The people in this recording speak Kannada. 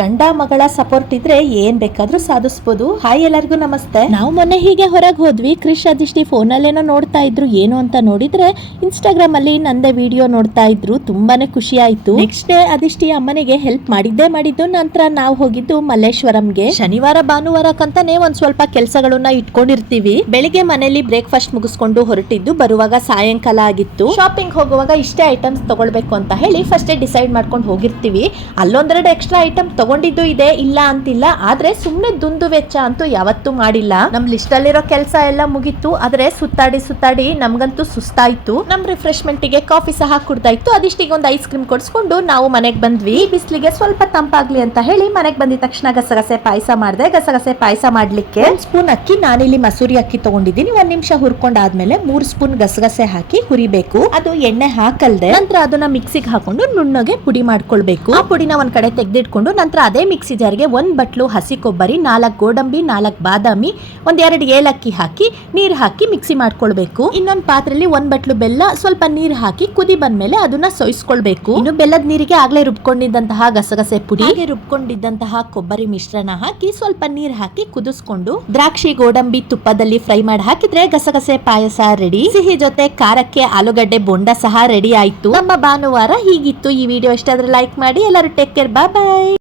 ಗಂಡ ಮಗಳ ಸಪೋರ್ಟ್ ಇದ್ರೆ ಏನ್ ಬೇಕಾದ್ರೂ ಸಾಧಿಸಬಹುದು. ಹಾಯ್ ಎಲ್ಲರಿಗೂ ನಮಸ್ತೆ. ನಾವು ಮೊನ್ನೆ ಹೀಗೆ ಹೊರಗೆ ಹೋದ್ವಿ. ಕ್ರಿಶ್ ಅದಿಷ್ಟಿ ಫೋನ್ ಅಲ್ಲೇನೋ ನೋಡ್ತಾ ಇದ್ರು. ಏನು ಅಂತ ನೋಡಿದ್ರೆ ಇನ್ಸ್ಟಾಗ್ರಾಮ್ ಅಲ್ಲಿ ನಂದೇ ವಿಡಿಯೋ ನೋಡ್ತಾ ಇದ್ರು. ತುಂಬಾನೇ ಖುಷಿ ಆಯ್ತು. ನೆಕ್ಸ್ಟ್ ಡೇ ಅದಿಷ್ಟಿ ಅಮ್ಮನಿಗೆ ಹೆಲ್ಪ್ ಮಾಡಿದ್ದು. ನಂತರ ನಾವು ಹೋಗಿದ್ದು ಮಲ್ಲೇಶ್ವರಂಗೆ. ಶನಿವಾರ ಭಾನುವಾರಕ್ಕಂತಾನೆ ಒಂದ್ ಸ್ವಲ್ಪ ಕೆಲಸಗಳನ್ನ ಇಟ್ಕೊಂಡಿರ್ತೀವಿ. ಬೆಳಿಗ್ಗೆ ಮನೇಲಿ ಬ್ರೇಕ್ಫಾಸ್ಟ್ ಮುಗಿಸ್ಕೊಂಡು ಹೊರಟಿದ್ದು. ಬರುವಾಗ ಸಾಯಂಕಾಲ ಆಗಿತ್ತು. ಶಾಪಿಂಗ್ ಹೋಗುವಾಗ ಇಷ್ಟೇ ಐಟಮ್ಸ್ ತಗೊಳ್ಬೇಕು ಅಂತ ಹೇಳಿ ಫಸ್ಟ್ ಡಿಸೈಡ್ ಮಾಡ್ಕೊಂಡು ಹೋಗಿರ್ತೀವಿ. ಅಲ್ಲೊಂದೆರಡು ಎಕ್ಸ್ಟ್ರಾ ಐಟಮ್ ತಗೊಂಡಿದ್ದು ಇದೆ, ಇಲ್ಲ ಅಂತಿಲ್ಲ. ಆದ್ರೆ ಸುಮ್ನೆ ದುಂದು ವೆಚ್ಚ ಅಂತೂ ಯಾವತ್ತೂ ಮಾಡಿಲ್ಲ. ನಮ್ ಲಿಸ್ಟ್ ಅಲ್ಲಿರೋ ಕೆಲಸ ಎಲ್ಲ ಮುಗಿತ್ತು. ಆದ್ರೆ ಸುತ್ತಾಡಿ ನಮ್ಗಂತೂ ಸುಸ್ತಾಯ್ತು. ನಮ್ ರಿಫ್ರೆಶ್ಮೆಂಟ್ ಗೆ ಕಾಫಿ ಸಹ ಕುಡ್ದಾಯ್ತು. ಅದಿಷ್ಟಿಗೆ ಒಂದು ಐಸ್ ಕ್ರೀಮ್ ಕೊಡ್ಸ್ಕೊಂಡು ನಾವು ಮನೆಗ್ ಬಂದ್ವಿ. ಬಿಸ್ಲಿಗೆ ಸ್ವಲ್ಪ ತಂಪಾಗ್ಲಿ ಅಂತ ಹೇಳಿ ಮನೆಗ್ ಬಂದಿದ ತಕ್ಷಣ ಗಸಗಸೆ ಪಾಯಸ ಮಾಡಿದೆ. ಗಸಗಸೆ ಪಾಯಸ ಮಾಡ್ಲಿಕ್ಕೆ 1 ಸ್ಪೂನ್ ಅಕ್ಕಿ, ನಾನಿಲ್ಲಿ ಮಸೂರಿ ಅಕ್ಕಿ ತಗೊಂಡಿದ್ದೀನಿ. 1 ನಿಮಿಷ ಹುರ್ಕೊಂಡಾದ್ಮೇಲೆ 3 ಸ್ಪೂನ್ ಗಸಗಸೆ ಹಾಕಿ ಹುರಿಬೇಕು. ಅದು ಎಣ್ಣೆ ಹಾಕಲ್ದೆ. ನಂತರ ಅದನ್ನ ಮಿಕ್ಸಿಗೆ ಹಾಕೊಂಡು ನುಣ್ಣಗೆ ಪುಡಿ ಮಾಡ್ಕೊಳ್ಬೇಕು. ಆ ಪುಡಿನ ಒಂದ್ ಕಡೆ ತೆಗೆದಿಟ್ಕೊಂಡು ನಂತರ ಅದೇ ಮಿಕ್ಸಿ ಜಾರ್ಗೆ 1 ಬಟ್ಲು ಹಸಿ ಕೊಬ್ಬರಿ, 4 ಗೋಡಂಬಿ, 4 ಬಾದಾಮಿ, 1-2 ಏಲಕ್ಕಿ ಹಾಕಿ ನೀರ್ ಹಾಕಿ ಮಿಕ್ಸಿ ಮಾಡ್ಕೊಳ್ಬೇಕು. ಇನ್ನೊಂದು ಪಾತ್ರೆಯಲ್ಲಿ 1 ಬಟ್ಲು ಬೆಲ್ಲ, ಸ್ವಲ್ಪ ನೀರ್ ಹಾಕಿ ಕುದಿ ಬಂದ್ಮೇಲೆ ಅದನ್ನ ಸೋಯಿಸ್ಕೊಳ್ಬೇಕು. ಇನ್ನು ಬೆಲ್ಲದ ನೀರಿಗೆ ಆಗ್ಲೇ ರುಬ್ಕೊಂಡಿದ್ದಂತಹ ಗಸಗಸೆ ಪುಡಿ, ಹಾಗೆ ರುಬ್ಕೊಂಡಿದ್ದಂತಹ ಕೊಬ್ಬರಿ ಮಿಶ್ರಣ ಹಾಕಿ ಸ್ವಲ್ಪ ನೀರ್ ಹಾಕಿ ಕುದಿಸ್ಕೊಂಡು ದ್ರಾಕ್ಷಿ ಗೋಡಂಬಿ ತುಪ್ಪದಲ್ಲಿ ಫ್ರೈ ಮಾಡಿ ಹಾಕಿದ್ರೆ ಗಸಗಸೆ ಪಾಯಸ ರೆಡಿ. ಸಿಹಿ ಜೊತೆ ಖಾರಕ್ಕೆ ಆಲೂಗಡ್ಡೆ ಬೋಂಡ ಸಹ ರೆಡಿ ಆಯ್ತು. ನಮ್ಮ ಭಾನುವಾರ ಹೀಗಿತ್ತು. ಈ ವಿಡಿಯೋ ಇಷ್ಟ ಆದ್ರೆ ಲೈಕ್ ಮಾಡಿ. ಎಲ್ಲರೂ ಟೇಕ್ ಕೇರ್, ಬಾಯ್ ಬಾಯ್.